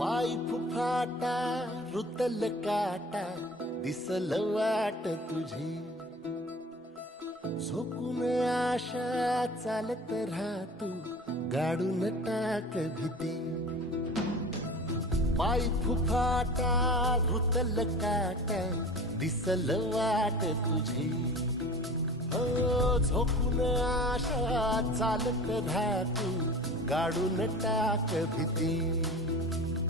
पाय फुफाटा रुतल काटा दिसल वाट तुझी झोकून आशा चालत राहतू गाडून टाक भीती पाय फुफाटा रुतल काटा दिसल वाट तुझी हो झोकून आशा चालत राहतू गाडून टाक भीती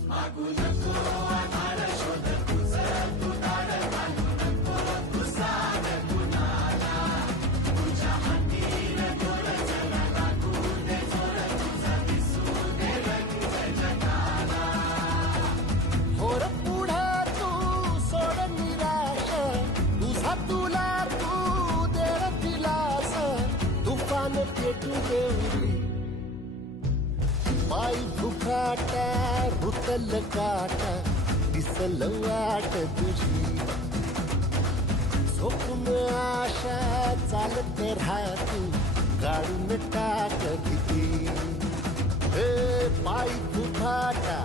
मागू नको आधार शोध तुझं तू दाड घालू नको तू साध कुणाला तुझ्या हातीन दोर जरा लागू दे जोर तुझा दिसू दे रंग जगाला होर पुढे तू सोड निराश तुझा तुला तू दे दिलास तुफान पेटू देऊरी पाय फुफाटा रुतल काटा दिसल वाट तुझी झोपून आशा चालत राहतू गाडून टाक भीती हे पाय फुफाटा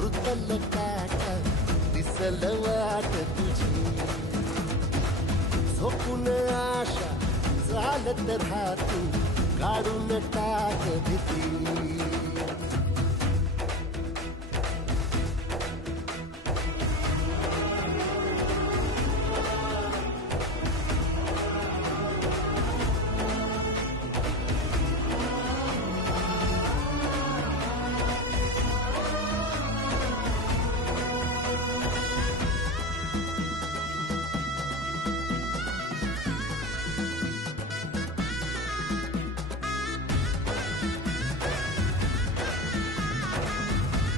रुतल काटा दिसल वाट तुझी झोपून आशा चालत राहतू गाडून टाक भीती